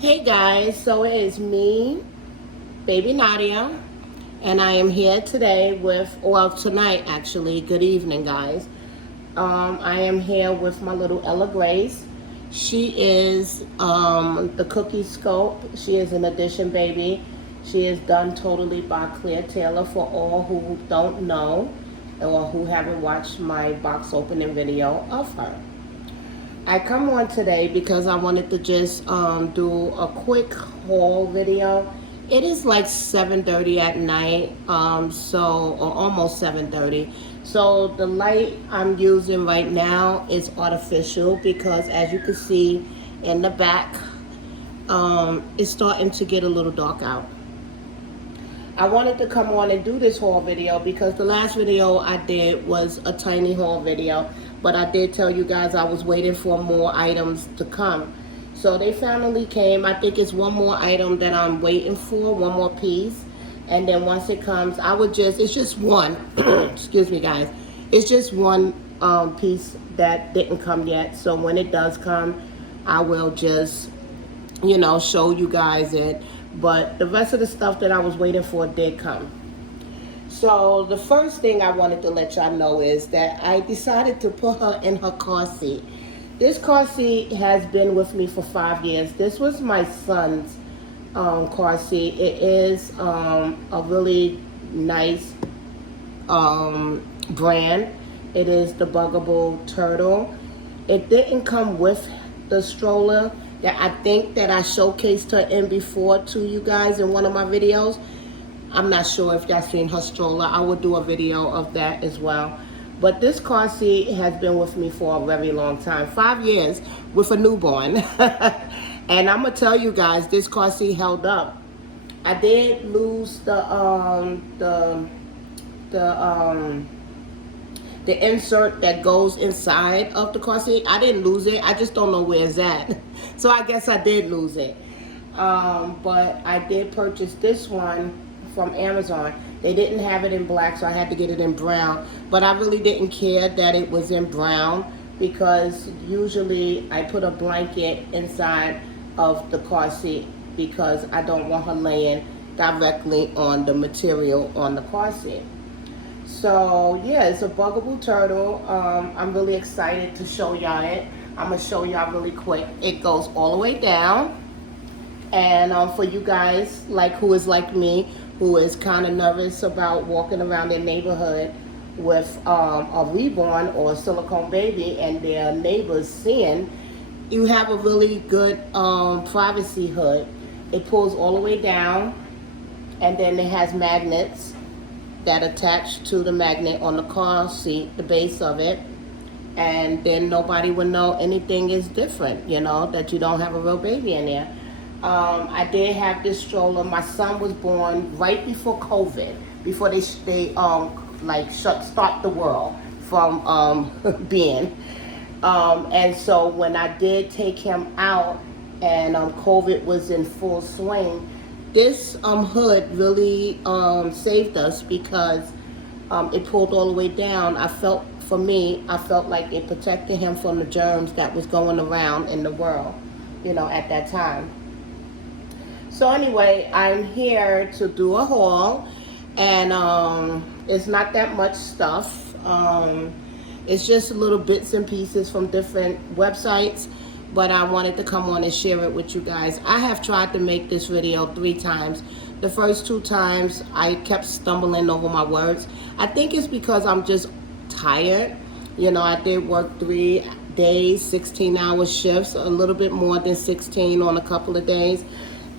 Hey guys, so it is me, baby Nadia, and I am here today with, well, tonight actually. Good evening, guys. I am here with my little Ella Grace. She is the Cookie Scope. She is an addition baby. She is done totally by Claire Taylor for all who don't know or who haven't watched my box opening video of her. I come on today because I wanted to just do a quick haul video. It is like 7:30 at night, or almost 7:30. So the light I'm using right now is artificial because, as you can see in the back, it's starting to get a little dark out. I wanted to come on and do this haul video because the last video I did was a tiny haul video, but I did tell you guys I was waiting for more items to come. So they finally came. I think it's one more item that I'm waiting for, one more piece. And then once it comes, it's just one, excuse me guys, it's just one piece that didn't come yet. So when it does come, I will just, show you guys it. But the rest of the stuff that I was waiting for did come. So the first thing I wanted to let y'all know is that I decided to put her in her car seat. This car seat has been with me for 5 years. This was my son's car seat. It is a really nice brand. It is the Bugaboo Turtle. It didn't come with the stroller that I think that I showcased her in before to you guys in one of my videos. I'm not sure if y'all seen her stroller. I will do a video of that as well. But this car seat has been with me for a very long time. 5 years with a newborn. And I'm gonna tell you guys, this car seat held up. I did lose the insert that goes inside of the car seat. I didn't lose it. I just don't know where it's at. So I guess I did lose it. But I did purchase this one from Amazon. They didn't have it in black, so I had to get it in brown. But I really didn't care that it was in brown because usually I put a blanket inside of the car seat because I don't want her laying directly on the material on the car seat. So yeah, it's a Bugaboo Turtle. I'm really excited to show y'all it. I'm gonna show y'all really quick. It goes all the way down, and for you guys who is like me, who is kind of nervous about walking around their neighborhood with a reborn or a silicone baby and their neighbors seeing, you have a really good privacy hood. It pulls all the way down, and then it has magnets that attach to the magnet on the car seat, the base of it, and then nobody would know anything is different, that you don't have a real baby in there. I did have this stroller. My son was born right before COVID, before they start the world from being. And so when I did take him out and COVID was in full swing, this hood really saved us because it pulled all the way down. I felt like it protected him from the germs that was going around in the world, at that time. So anyway, I'm here to do a haul, and it's not that much stuff. It's just little bits and pieces from different websites, but I wanted to come on and share it with you guys. I have tried to make this video 3 times. The first 2 times, I kept stumbling over my words. I think it's because I'm just tired. I did work 3 days, 16-hour shifts, a little bit more than 16 on a couple of days.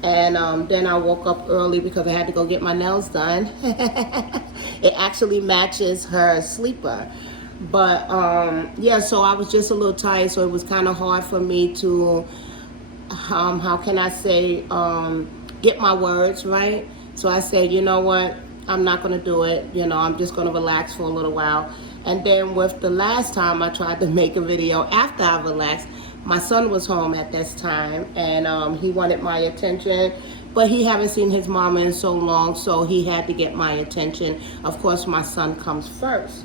And then I woke up early because I had to go get my nails done. It actually matches her sleeper. But yeah, so I was just a little tired, so it was kind of hard for me to, how can I say, get my words right. So I said, you know what, I'm not going to do it. I'm just going to relax for a little while. And then with the last time I tried to make a video after I relaxed, my son was home at this time, and he wanted my attention, but he haven't seen his mama in so long, so he had to get my attention. Of course, my son comes first.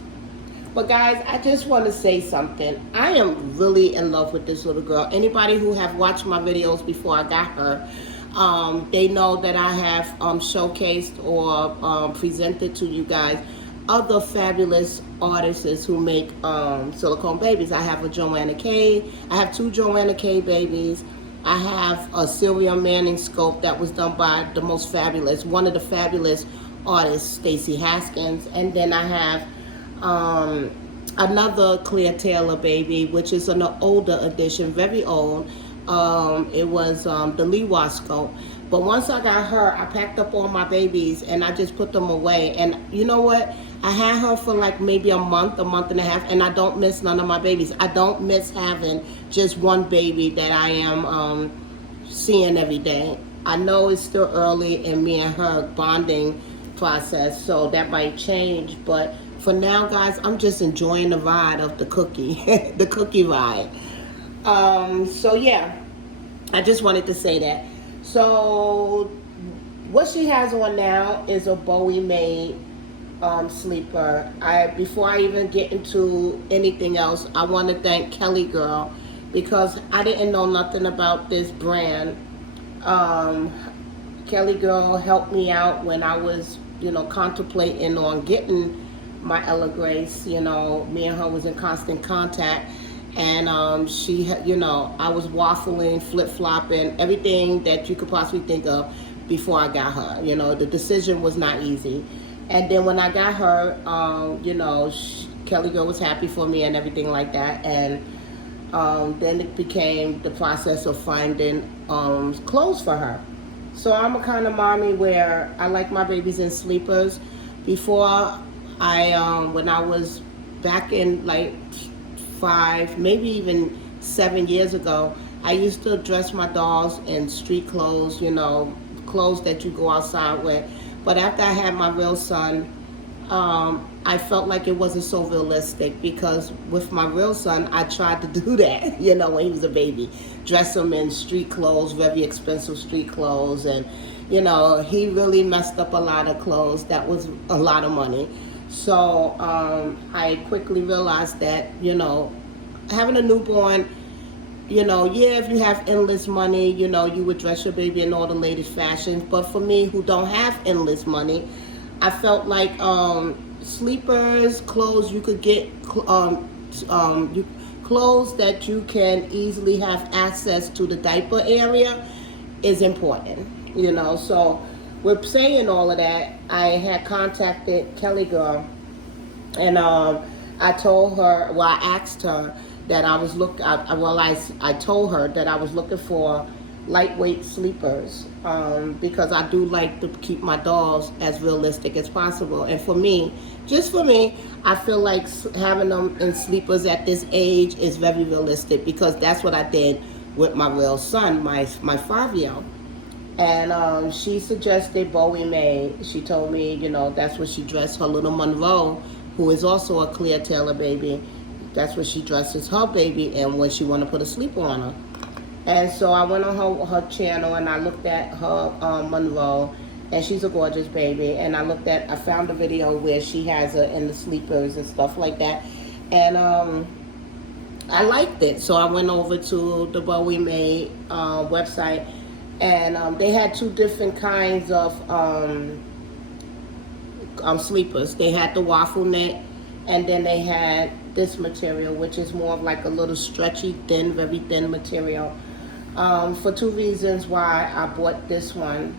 But guys, I just want to say something. I am really in love with this little girl. Anybody who have watched my videos before I got her, they know that I have showcased or presented to you guys other fabulous artists who make silicone babies. I have a Joanna K. I have two Joanna K babies. I have a Sylvia Manning sculpt that was done by the most fabulous, one of the fabulous artists, Stacey Haskins. And then I have another Claire Taylor baby, which is an older edition, very old. It was the Lewa sculpt. But once I got her, I packed up all my babies and I just put them away. And you know what? I had her for like maybe a month and a half, and I don't miss none of my babies. I don't miss having just one baby that I am seeing every day. I know it's still early in me and her bonding process, so that might change. But for now, guys, I'm just enjoying the ride of the cookie, the cookie ride. So yeah, I just wanted to say that. So what she has on now is a Bowie Made sleeper. Before I even get into anything else, I want to thank Kelly Girl, because I didn't know nothing about this brand. Kelly Girl helped me out when I was, contemplating on getting my Ella Grace. Me and her was in constant contact. And she, I was waffling, flip-flopping, everything that you could possibly think of before I got her. The decision was not easy. And then when I got her, Kelly Girl was happy for me and everything like that. And then it became the process of finding clothes for her. So I'm a kind of mommy where I like my babies in sleepers. Before when I was back in like 5, maybe even 7 years ago, I used to dress my dolls in street clothes, clothes that you go outside with. But after I had my real son, I felt like it wasn't so realistic, because with my real son, I tried to do that, when he was a baby. Dress him in street clothes, very expensive street clothes. And, he really messed up a lot of clothes. That was a lot of money. So I quickly realized that, having a newborn, if you have endless money, you would dress your baby in all the latest fashions. But for me, who don't have endless money, I felt like sleepers, clothes you could get, clothes that you can easily have access to the diaper area is important, So with saying all of that, I had contacted Kelly Girl, and I told her, I asked her that I was I told her that I was looking for lightweight sleepers, because I do like to keep my dolls as realistic as possible. And for me, just for me, I feel like having them in sleepers at this age is very realistic, because that's what I did with my real son, my 5-year-old. And she suggested Bowie Made. She told me, that's what she dressed her little Monroe, who is also a Claire Taylor baby. That's what she dresses her baby in when she want to put a sleeper on her. And so I went on her channel and I looked at her Monroe, and she's a gorgeous baby. And I found a video where she has her in the sleepers and stuff like that. And I liked it. So I went over to the Bowie Made website, and they had 2 different kinds of sleepers. They had the waffle knit, and then they had this material, which is more of like a little stretchy, thin, very thin material. For 2 reasons why I bought this one.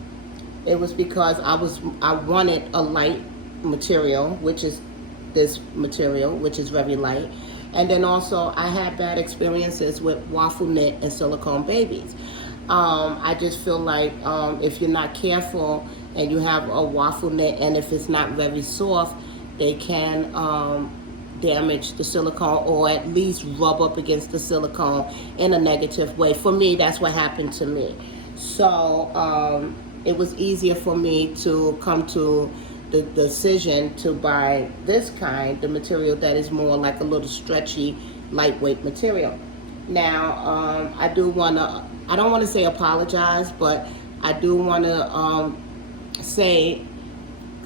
It was because I wanted a light material, which is this material, which is very light. And then also I had bad experiences with waffle knit and silicone babies. I just feel like if you're not careful and you have a waffle knit, and if it's not very soft, they can damage the silicone, or at least rub up against the silicone in a negative way. For me, that's what happened to me. So it was easier for me to come to the decision to buy this kind, the material that is more like a little stretchy, lightweight material. Now, I don't want to say apologize, but I do want to say,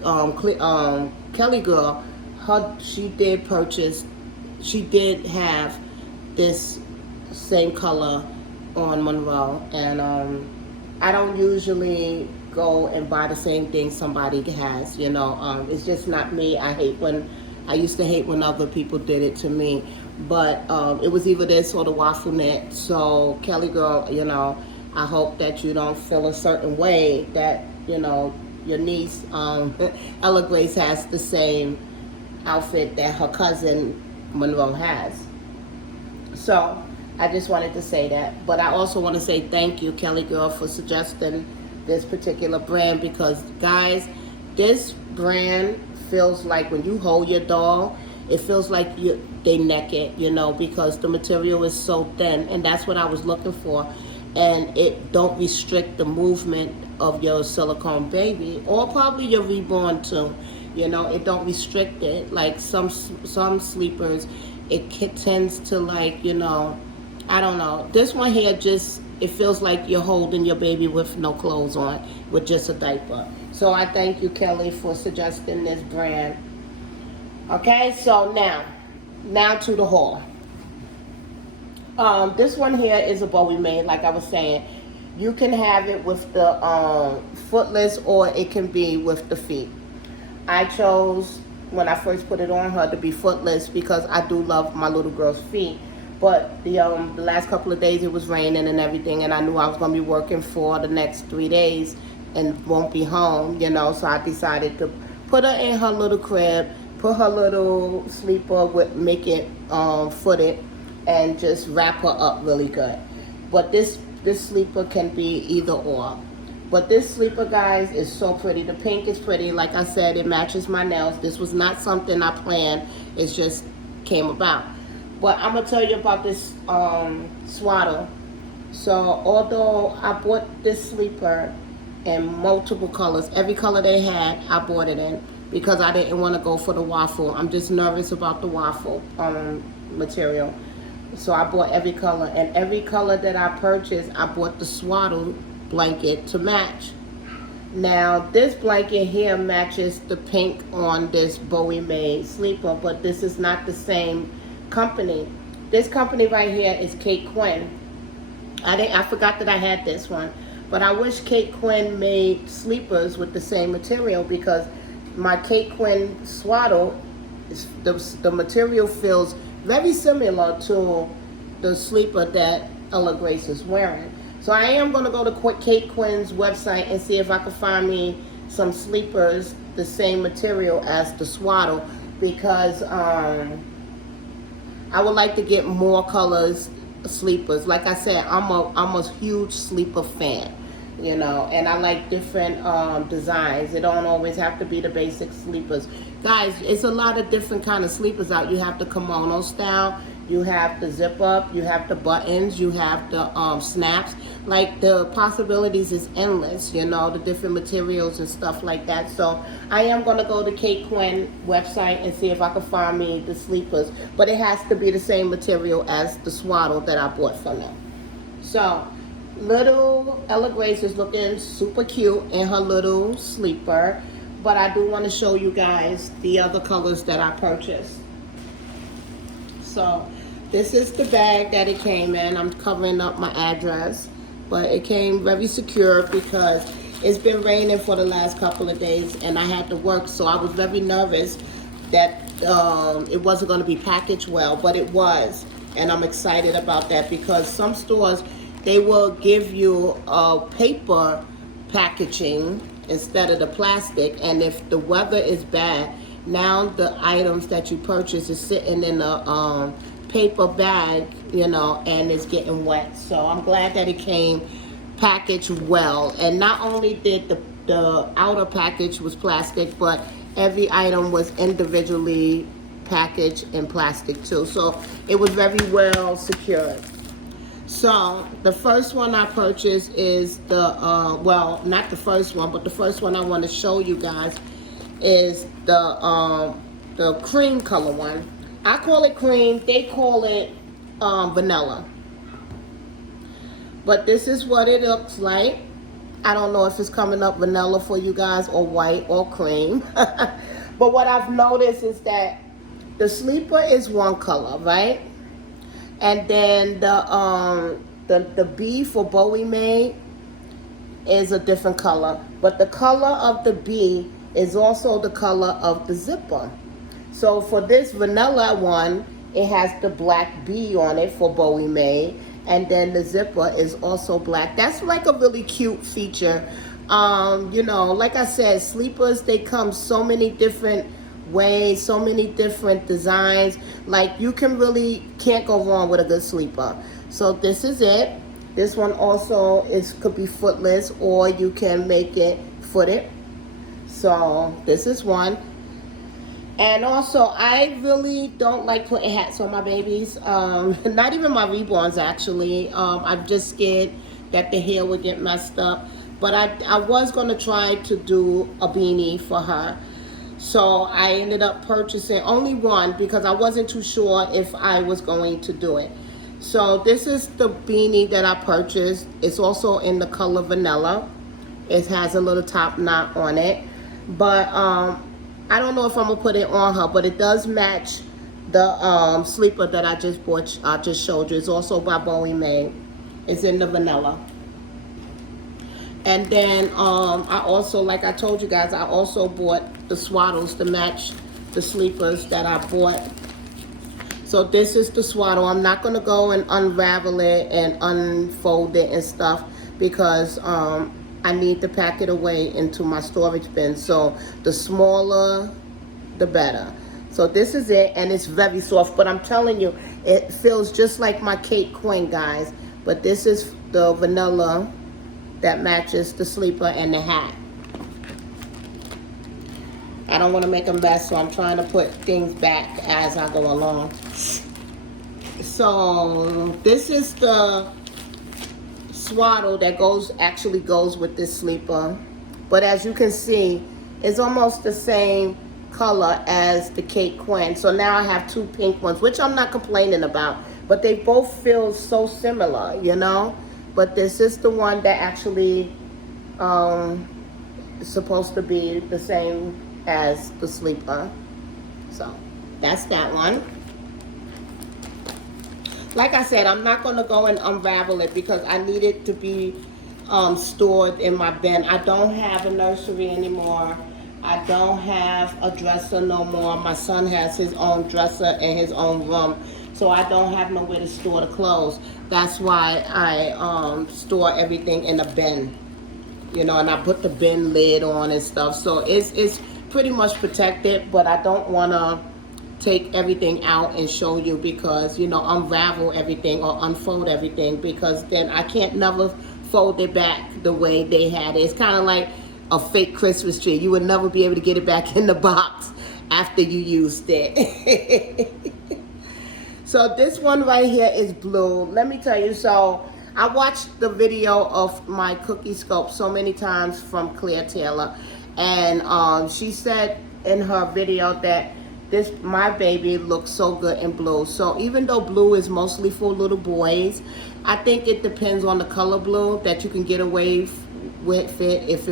Kelly Girl, she did purchase, she did have this same color on Monroe, and I don't usually go and buy the same thing somebody has, you know. It's just not me. I used to hate when other people did it to me, but it was either this or the waffle knit. So Kelly girl, you know, I hope that you don't feel a certain way that, you know, your niece Ella Grace has the same outfit that her cousin Monroe has. So I just wanted to say that. But I also want to say thank you, Kelly girl, for suggesting this particular brand, because guys, this brand feels like when you hold your doll, it feels like they naked, you know, because the material is so thin, and that's what I was looking for. And it don't restrict the movement of your silicone baby, or probably your reborn too. You know, it don't restrict it like some sleepers. It tends to, like, you know, I don't know. This one here just, it feels like you're holding your baby with no clothes on, with just a diaper. So I thank you, Kelly, for suggesting this brand. Okay, so now to the haul. This one here is a Bowie Made, like I was saying. You can have it with the footless, or it can be with the feet. I chose, when I first put it on her, to be footless because I do love my little girl's feet. But the last couple of days it was raining and everything, and I knew I was going to be working for the next 3 days and won't be home, you know, so I decided to put her in her little crib, put her little sleeper, make it footed, and just wrap her up really good. But this sleeper can be either or. But this sleeper, guys, is so pretty. The pink is pretty. Like I said, it matches my nails. This was not something I planned. It just came about. But I'm going to tell you about this swaddle. So although I bought this sleeper in multiple colors, every color they had, I bought it in, because I didn't want to go for the waffle. I'm just nervous about the waffle material. So I bought every color, and every color that I purchased, I bought the swaddle blanket to match. Now this blanket here matches the pink on this Bowie Made sleeper, but this is not the same company. This company right here is Kate Quinn. I forgot that I had this one, but I wish Kate Quinn made sleepers with the same material, because my Kate Quinn swaddle, the material feels very similar to the sleeper that Ella Grace is wearing. So I am going to go to Kate Quinn's website and see if I can find me some sleepers the same material as the swaddle, because I would like to get more colors sleepers. Like I said, I'm a huge sleeper fan, you know, and I like different designs. It don't always have to be the basic sleepers. Guys, it's a lot of different kind of sleepers out. You have the kimono style, you have the zip up, you have the buttons, you have the snaps. Like, the possibilities is endless, you know, the different materials and stuff like that. So I am going to go to Kate Quinn website and see if I can find me the sleepers, but it has to be the same material as the swaddle that I bought from them. So little Ella Grace is looking super cute in her little sleeper, but I do want to show you guys the other colors that I purchased. So this is the bag that it came in. I'm covering up my address, but it came very secure because it's been raining for the last couple of days and I had to work, so I was very nervous that it wasn't going to be packaged well, but it was, and I'm excited about that, because some stores, they will give you a paper packaging instead of the plastic, and if the weather is bad, now the items that you purchase is sitting in a paper bag, you know, and it's getting wet. So I'm glad that it came packaged well, and not only did the outer package was plastic, but every item was individually packaged in plastic too, so it was very well secured. So the first one I purchased is the, well, not the first one, but the first one I want to show you guys is the cream color one. I call it cream, they call it vanilla. But this is what it looks like. I don't know if it's coming up vanilla for you guys, or white, or cream. But what I've noticed is that the sleeper is one color, right? And then the B for Bowie Made is a different color. But the color of the B is also the color of the zipper. So for this vanilla one, it has the black B on it for Bowie Made. And then the zipper is also black. That's like a really cute feature. You know, like I said, sleepers, they come so many different ways, so many different designs. Like you can't go wrong with a good sleeper. So this is it. This one also could be footless, or you can make it footed. So this is one. And also, I really don't like putting hats on my babies. Not even my reborns, actually. I'm just scared that the hair would get messed up. But I was going to try to do a beanie for her. So I ended up purchasing only one because I wasn't too sure if I was going to do it. So this is the beanie that I purchased. It's also in the color vanilla. It has a little top knot on it. But I don't know if I'm gonna put it on her, but it does match the sleeper that I just bought. I just showed you. It's also by Bowie Made. It's in the vanilla. And then I also, like I told you guys, I also bought the swaddles to match the sleepers that I bought. So this is the swaddle. I'm not gonna go and unravel it and unfold it and stuff because I need to pack it away into my storage bin. So the smaller, the better. So this is it, and it's very soft. But I'm telling you, it feels just like my Kate Quinn, guys. But this is the vanilla that matches the sleeper and the hat. I don't want to make a mess, so I'm trying to put things back as I go along. So this is the swaddle that actually goes with this sleeper, but as you can see, it's almost the same color as the Kate Quinn. So now I have two pink ones, which I'm not complaining about, but they both feel so similar, you know. But this is the one that actually is supposed to be the same as the sleeper. So that's that one. Like I said, I'm not going to go and unravel it because I need it to be stored in my bin. I don't have a nursery anymore. I don't have a dresser no more. My son has his own dresser in his own room. So I don't have nowhere to store the clothes. That's why I store everything in a bin. You know, and I put the bin lid on and stuff. So it's pretty much protected, but I don't want to take everything out and show you because, you know, unravel everything or unfold everything, because then I can't never fold it back the way they had it. It's kind of like a fake Christmas tree. You would never be able to get it back in the box after you used it. So this one right here is blue. Let me tell you, so I watched the video of my cookie sculpt so many times from Claire Taylor, and she said in her video that my baby looks so good in blue. So even though blue is mostly for little boys, I think it depends on the color blue that you can get away with it if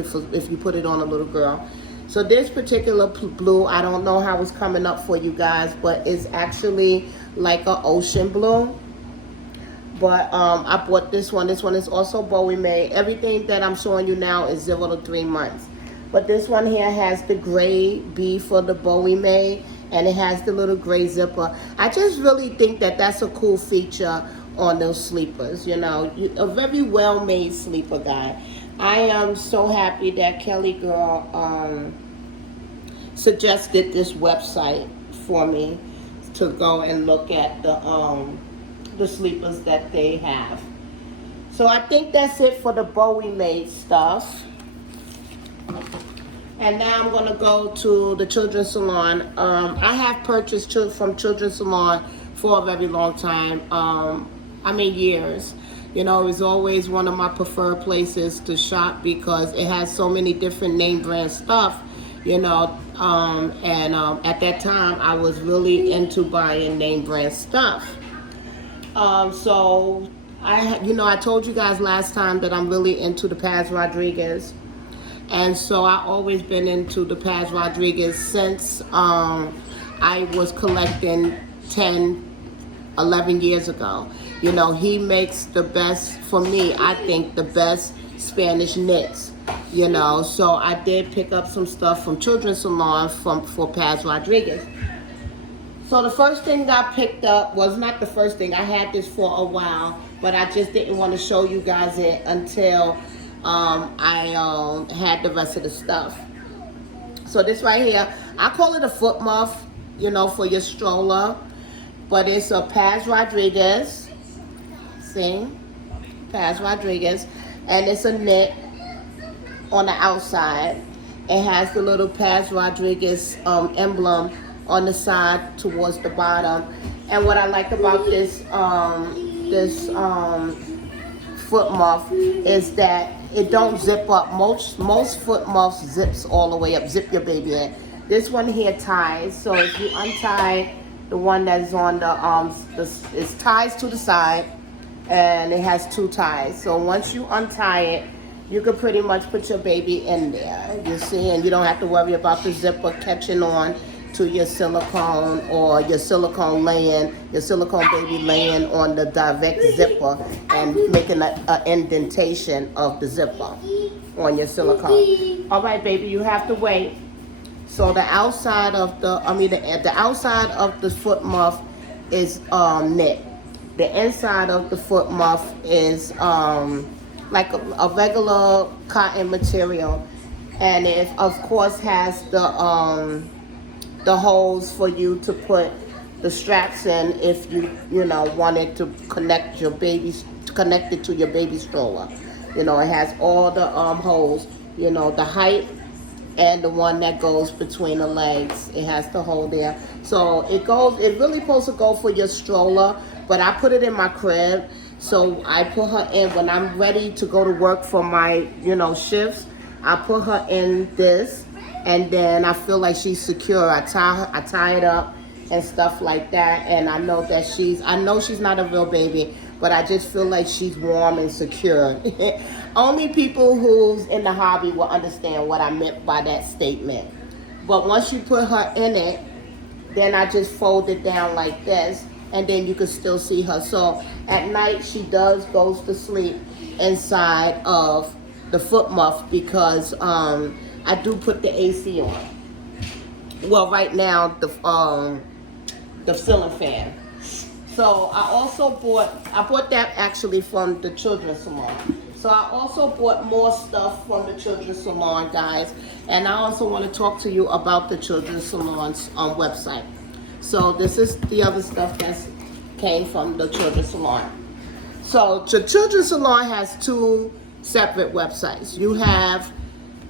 you put it on a little girl. So this particular blue, I don't know how it's coming up for you guys, but it's actually like an ocean blue. But I bought this one. This one is also Bowie Made. Everything that I'm showing you now is 0 to 3 months. But this one here has the gray B for the Bowie Made, and it has the little gray zipper. I just really think that that's a cool feature on those sleepers. You know, a very well-made sleeper, guy. I am so happy that Kelly Girl suggested this website for me to go and look at the sleepers that they have. So I think that's it for the Bowie Made stuff. And now I'm going to go to the Children's Salon. I have purchased from Children's Salon for a very long time. I mean years. You know, it was always one of my preferred places to shop because it has so many different name brand stuff, you know. At that time, I was really into buying name brand stuff. I told you guys last time that I'm really into the Paz Rodriguez. And so I always been into the Paz Rodriguez since I was collecting 10, 11 years ago. You know, he makes the best, for me, I think, the best Spanish knits. You know, so I did pick up some stuff from Children's Salon for Paz Rodriguez. So the first thing that I picked up was not the first thing. I had this for a while, but I just didn't want to show you guys it until I had the rest of the stuff. So this right here, I call it a foot muff, you know, for your stroller. But it's a Paz Rodriguez. See? Paz Rodriguez. And it's a knit on the outside. It has the little Paz Rodriguez emblem on the side towards the bottom. And what I like about this foot muff is that it don't zip up. Most foot muffs zips all the way up, zip your baby in. This one here ties, so if you untie the one that's on it ties to the side, and it has 2 ties. So once you untie it, you can pretty much put your baby in there, you see, and you don't have to worry about the zipper catching on to your silicone, or your silicone baby laying on the direct zipper and making an indentation of the zipper on your silicone. All right, baby, you have to wait. So the outside of the outside of the foot muff is knit. The inside of the foot muff is like a regular cotton material, and it of course has the holes for you to put the straps in if you wanted to connect it to your baby stroller. You know, it has all the holes, you know, the height and the one that goes between the legs. It has the hole there. So it really supposed to go for your stroller, but I put it in my crib. So I put her in when I'm ready to go to work for my, shifts. I put her in this, and then I feel like she's secure. I tie it up and stuff like that, and I know she's not a real baby, but I just feel like she's warm and secure. Only people who's in the hobby will understand what I meant by that statement. But once you put her in it, then I just fold it down like this, and then you can still see her. So at night she goes to sleep inside of the foot muff because I do put the AC on. Well, right now the ceiling fan. So I bought that actually from the Children's Salon. So I also bought more stuff from the Children's Salon, guys. And I also want to talk to you about the Children's Salon's website. So this is the other stuff that came from the Children's Salon. So the Children's Salon has 2 separate websites. You have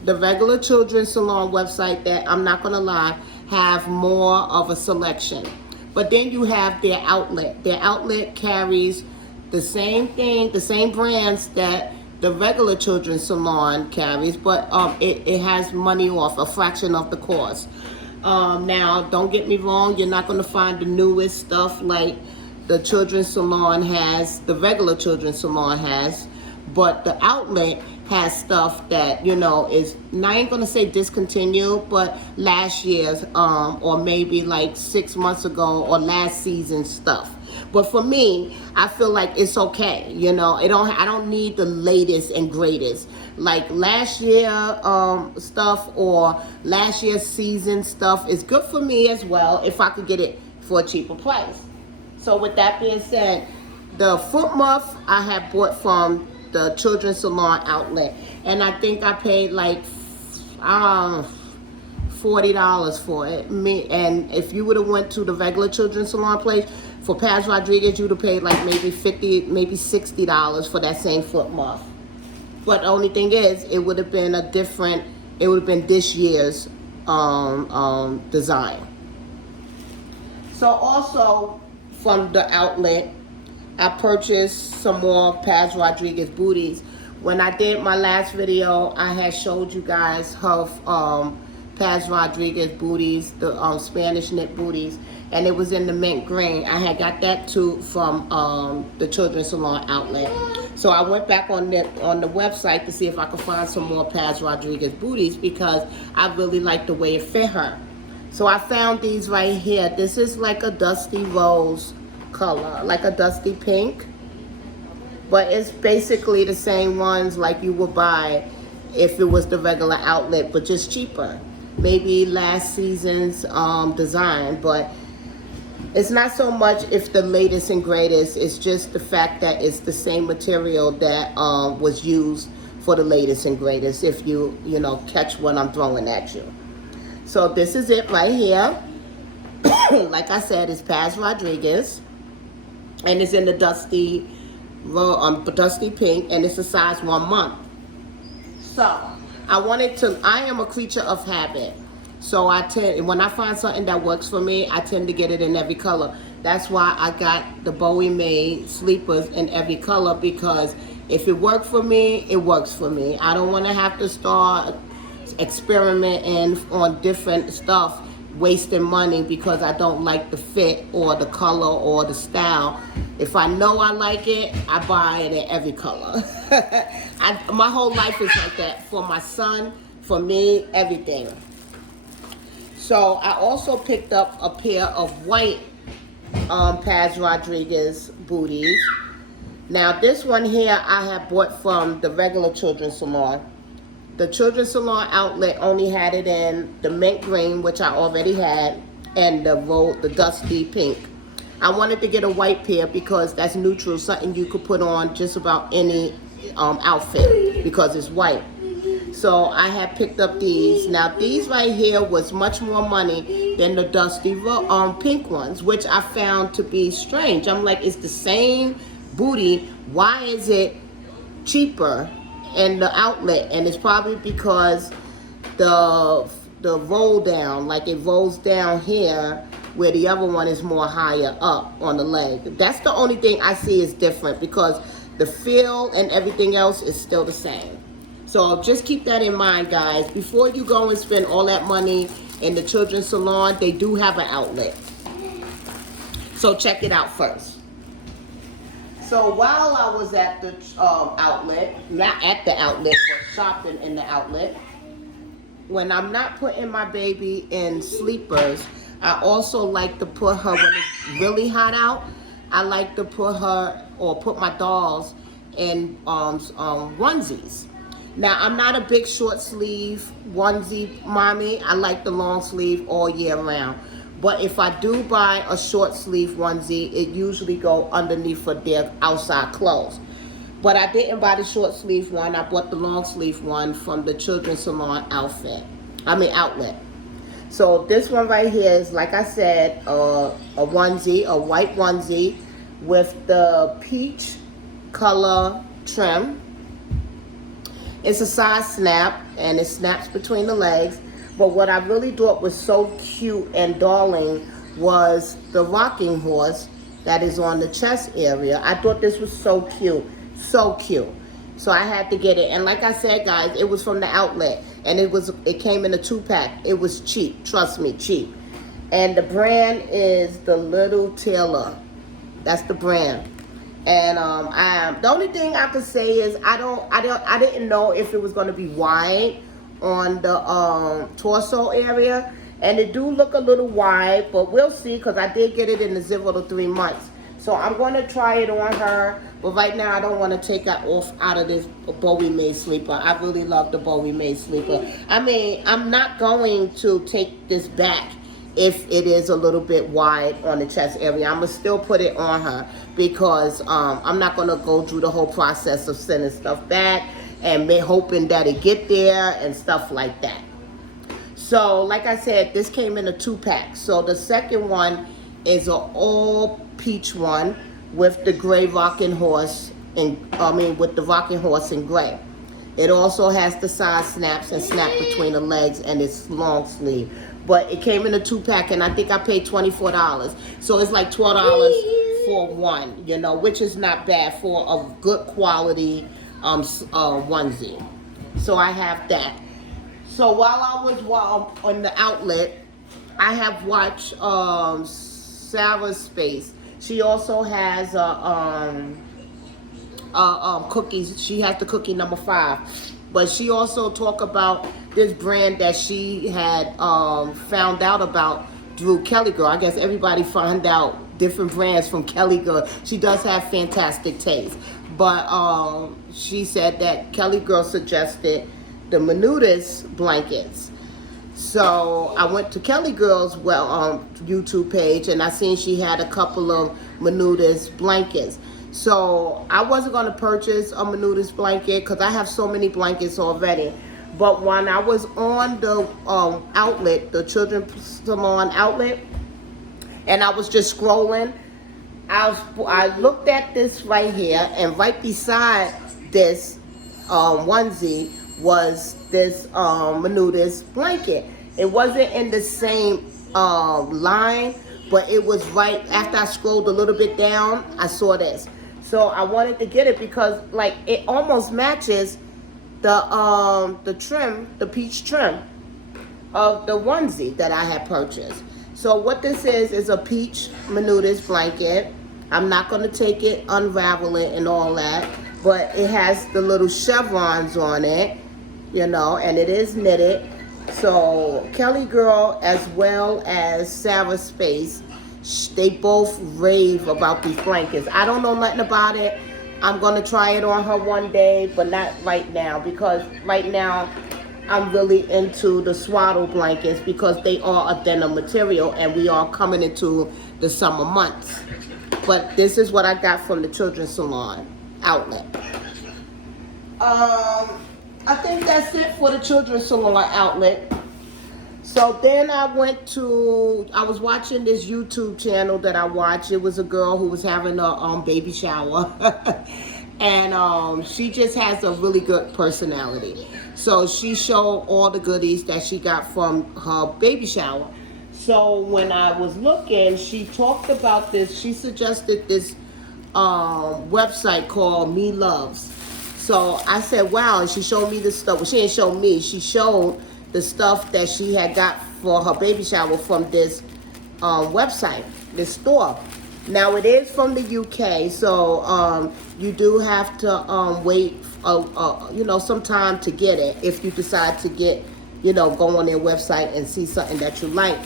the regular Children's Salon website that, I'm not gonna lie, have more of a selection. But then you have their outlet. Their outlet carries the same thing, the same brands that the regular Children's Salon carries, but it has money off, a fraction of the cost. Now, don't get me wrong, you're not gonna find the newest stuff like the Children's Salon has, the regular Children's Salon has, but the outlet has stuff that, is, I ain't gonna say discontinued, but last year's, or maybe like 6 months ago, or last season's stuff. But for me, I feel like it's okay, I don't need the latest and greatest. Like last year stuff or last year's season stuff is good for me as well if I could get it for a cheaper price. So with that being said, the foot muff I had bought from the Children's Salon outlet, and I think I paid like $40 for it. And if you would have went to the regular Children's Salon place for Paz Rodriguez, you'd have paid like maybe $50, maybe $60 for that same foot muff. But the only thing is, it would have been this year's design. So also from the outlet, I purchased some more Paz Rodriguez booties. When I did my last video, I had showed you guys her Paz Rodriguez booties, the Spanish knit booties, and it was in the mint green. I had got that too from the Children's Salon outlet. So I went back on the website to see if I could find some more Paz Rodriguez booties because I really like the way it fit her. So I found these right here. This is like a dusty rose color, like a dusty pink. But it's basically the same ones like you would buy if it was the regular outlet, but just cheaper. Maybe last season's design, but it's not so much if the latest and greatest. It's just the fact that it's the same material that was used for the latest and greatest, if you know, catch what I'm throwing at you. So this is it right here. Like I said, it's Paz Rodriguez, and it's in the dusty pink, and it's a size 1 month. So I am a creature of habit. So when I find something that works for me, I tend to get it in every color. That's why I got the Bowie Made sleepers in every color, because if it worked for me, it works for me. I don't want to have to start experimenting on different stuff, wasting money because I don't like the fit or the color or the style. If I know I like it, I buy it in every color. My whole life is like that. For my son, for me, everything. So I also picked up a pair of white Paz Rodriguez booties. Now this one here I have bought from the regular Children's Salon. The Children's Salon outlet only had it in the mint green, which I already had, and the dusty pink. I wanted to get a white pair because that's neutral, something you could put on just about any outfit because it's white. So I had picked up these. Now these right here was much more money than the dusty pink ones, which I found to be strange. I'm like, it's the same booty. Why is it cheaper in the outlet? And it's probably because the roll down, like it rolls down here, where the other one is more higher up on the leg. That's the only thing I see is different, because the feel and everything else is still the same. So just keep that in mind, guys. Before you go and spend all that money in the Children's Salon, they do have an outlet. So check it out first. So while I was at the outlet, not at the outlet, but shopping in the outlet, when I'm not putting my baby in sleepers, I also like to put her, when it's really hot out, I like to put her, or put my dolls in onesies. Now, I'm not a big short sleeve onesie mommy. I like the long sleeve all year round. But if I do buy a short sleeve onesie, it usually go underneath for their outside clothes. But I didn't buy the short sleeve one. I bought the long sleeve one from the Children's Salon outlet. So this one right here is, like I said, a onesie, a white onesie with the peach color trim. It's a side snap, and it snaps between the legs. But what I really thought was so cute and darling was the rocking horse that is on the chest area. I thought this was so cute, so cute. So I had to get it. And like I said, guys, it was from the outlet, and it came in a 2-pack. It was cheap, trust me, cheap. And the brand is the Little Tailor. That's the brand. And the only thing I could say is I didn't know if it was going to be wide on the torso area, and it do look a little wide, but we'll see, because I did get it in the 0 to 3 months. So I'm going to try it on her, but right now I don't want to take her off out of this Bowie Made sleeper. I really love the Bowie Made sleeper. I mean, I'm not going to take this back if it is a little bit wide on the chest area. I'm going to still put it on her, because I'm not going to go through the whole process of sending stuff back and hoping that it get there and stuff like that. So like I said, this came in a 2-pack. So the second one is an all peach one with the gray rocking horse, with the rocking horse in gray. It also has the side snaps and snap between the legs, and it's long sleeve. But it came in a 2-pack, and I think I paid $24. So it's like $12 for one, which is not bad for a good quality onesie. So I have that. So while I was on the outlet, I have watched Sarah's Space. She also has a cookies. She has the cookie number 5. But she also talked about this brand that she had found out about through Kelly Girl. I guess everybody find out different brands from Kelly Girl. She does have fantastic taste. But she said that Kelly Girl suggested the Menudis blankets. So I went to Kelly Girl's YouTube page, and I seen she had a couple of Menudis blankets. So I wasn't going to purchase a Menudis blanket because I have so many blankets already. But when I was on the outlet, the Children's Salon outlet, and I was just scrolling, I looked at this right here, and right beside this onesie was this Menudis blanket. It wasn't in the same line, but it was right after I scrolled a little bit down, I saw this. So I wanted to get it because like it almost matches the trim, the peach trim of the onesie that I had purchased. So what this is a peach Menudis blanket. I'm not going to take it, unravel it and all that, but it has the little chevrons on it, you know, and it is knitted. So Kelly Girl as well as Sarah Space, they both rave about these blankets. I don't know nothing about it. I'm going to try it on her one day, but not right now, because right now I'm really into the swaddle blankets because they are a denim material and we are coming into the summer months. But this is what I got from the Children's Salon outlet. I think that's it for the Children's Salon outlet. So then I was watching this YouTube channel that I watch. It was a girl who was having a baby shower. And she just has a really good personality. So she showed all the goodies that she got from her baby shower. So when I was looking, she talked about this. She suggested this website called Me Loves. So I said, wow, and she showed me the stuff. Well, she didn't show me. She showed the stuff that she had got for her baby shower from this website, this store. Now, it is from the UK, so you do have to wait, some time to get it if you decide to get, go on their website and see something that you like.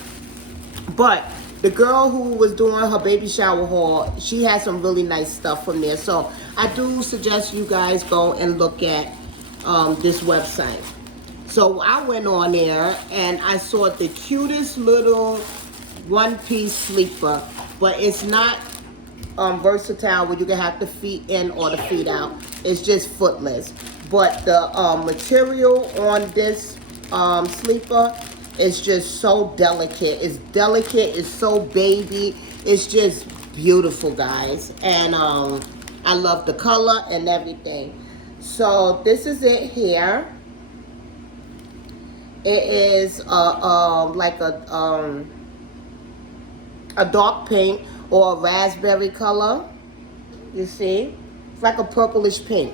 But the girl who was doing her baby shower haul, she had some really nice stuff from there. So I do suggest you guys go and look at this website. So I went on there and I saw the cutest little one-piece sleeper, but it's not versatile where you can have the feet in or the feet out. It's just footless. But the material on this sleeper is just so delicate. It's delicate. It's so baby. It's just beautiful, guys. And I love the color and everything. So this is it here. It is like a dark pink or a raspberry color. You see? It's like a purplish pink.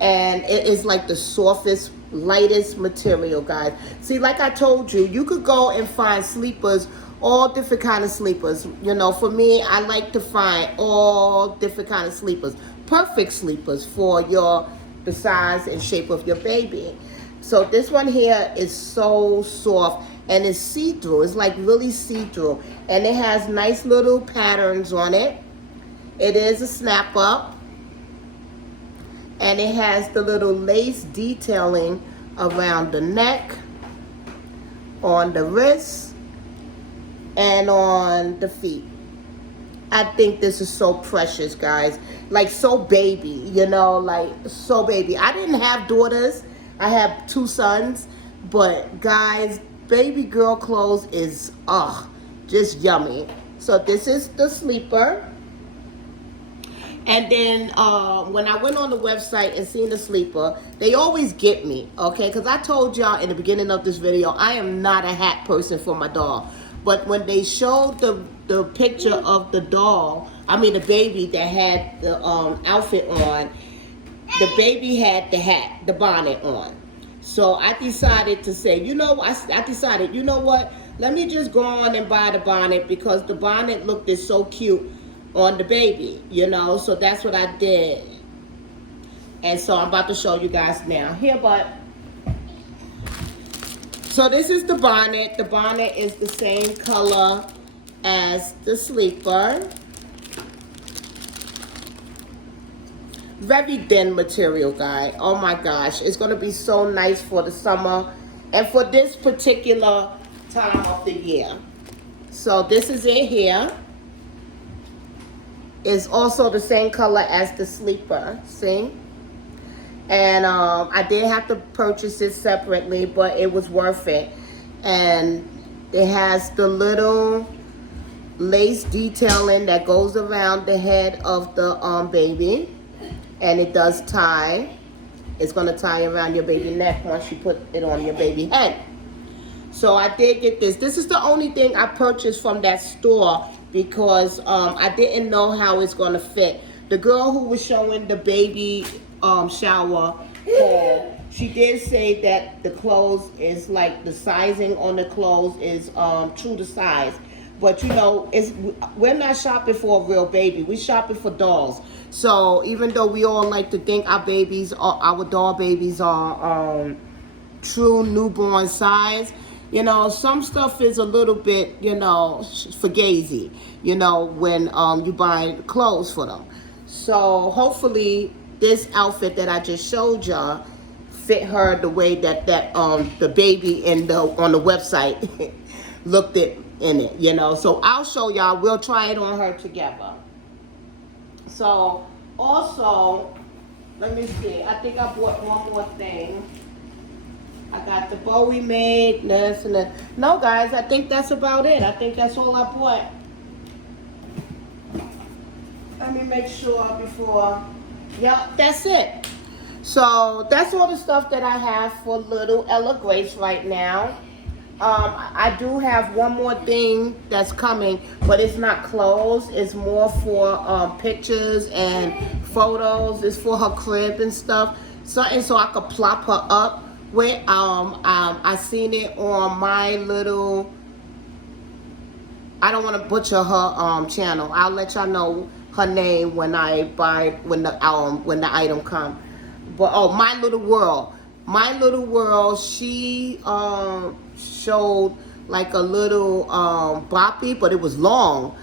And it is like the softest, lightest material, guys. See, like I told you, you could go and find sleepers, all different kind of sleepers. For me, I like to find all different kind of sleepers. Perfect sleepers for the size and shape of your baby. So this one here is so soft and it's see-through. It's like really see-through. And it has nice little patterns on it. It is a snap-up. And it has the little lace detailing around the neck, on the wrists, and on the feet. I think this is so precious, guys. Like so baby, like so baby. I didn't have daughters. I have 2 sons. But guys, baby girl clothes is, just yummy. So this is the sleeper. And then when I went on the website and seen the sleeper, they always get me, okay? Because I told y'all in the beginning of this video, I am not a hat person for my doll. But when they showed the picture of the doll, the baby that had the outfit on, the baby had the hat, the bonnet on. So I decided to say, I decided, you know what? Let me just go on and buy the bonnet because the bonnet looked so cute on the baby, so that's what I did. And so I'm about to show you guys now. Here, but so this is the bonnet. The bonnet is the same color as the sleeper. Very thin material, guy. Oh my gosh, it's gonna be so nice for the summer and for this particular time of the year. So this is it here. It's also the same color as the sleeper, see? And I did have to purchase it separately, but it was worth it. And it has the little lace detailing that goes around the head of the baby. And it does tie. It's gonna tie around your baby neck once you put it on your baby head. So I did get this. This is the only thing I purchased from that store because I didn't know how it's gonna fit. The girl who was showing the baby shower haul, she did say that the clothes is like the sizing on the clothes is true to size. But you know, we're not shopping for a real baby. We're shopping for dolls. So even though we all like to think our doll babies are true newborn size, you know, some stuff is a little bit, you know, fugazi, you know, when you buy clothes for them. So hopefully this outfit that I just showed y'all fit her the way that the baby on the website looked in it, you know. So I'll show y'all. We'll try it on her together. So also, let me see. I think I bought one more thing. I got the Bowie Made, this and that. No, guys, I think that's about it. I think that's all I bought. Let me make sure before. Yeah, that's it. So that's all the stuff that I have for little Ella Grace right now. I do have one more thing that's coming, but it's not clothes. It's more for pictures and photos. It's for her crib and stuff. Something so I could plop her up with. I seen it on my little. I don't want to butcher her channel. I'll let y'all know her name when the item come. But oh, My Little World. My Little World, she showed like a little boppy, but it was long.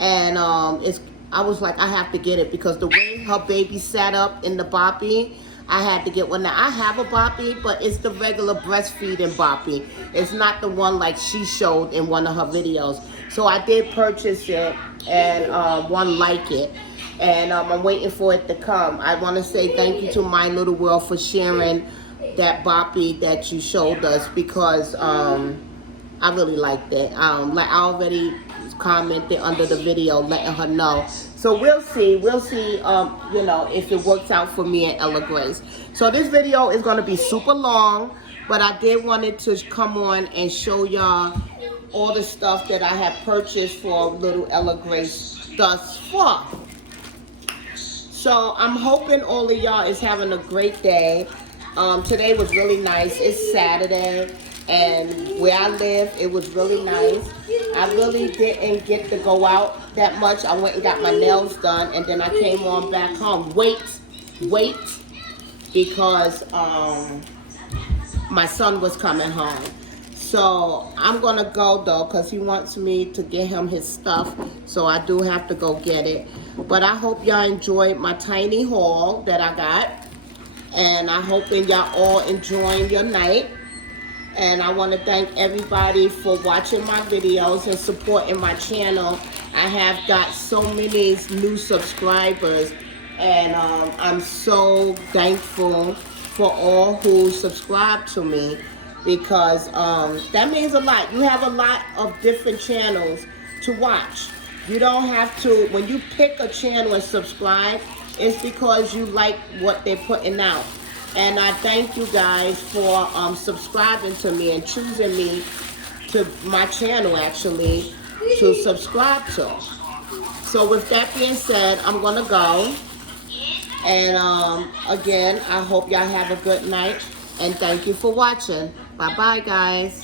And I was like, I have to get it because the way her baby sat up in the boppy, I had to get one. Now I have a boppy, but it's the regular breastfeeding boppy. It's not the one like she showed in one of her videos. So I did purchase it and one like it. And I'm waiting for it to come. I want to say thank you to My Little World for sharing that boppy that you showed us because I really liked it. Like I already commented under the video letting her know. So we'll see, you know, if it works out for me and Ella Grace. So this video is going to be super long, but I did wanted to come on and show y'all all the stuff that I have purchased for little Ella Grace thus far. So I'm hoping all of y'all is having a great day. Today was really nice. It's Saturday, and where I live, it was really nice. I really didn't get to go out that much. I went and got my nails done, and then I came on back home. Wait, because my son was coming home. So I'm gonna go though, because he wants me to get him his stuff. So I do have to go get it. But I hope y'all enjoyed my tiny haul that I got. And I hope that y'all all enjoying your night. And I want to thank everybody for watching my videos and supporting my channel. I have got so many new subscribers. And I'm so thankful for all who subscribe to me. Because that means a lot. You have a lot of different channels to watch. You don't have to, when you pick a channel and subscribe, it's because you like what they're putting out. And I thank you guys for subscribing to me and choosing me to my channel actually to subscribe to. So with that being said, I'm gonna go. And again, I hope y'all have a good night. And thank you for watching. Bye-bye, guys.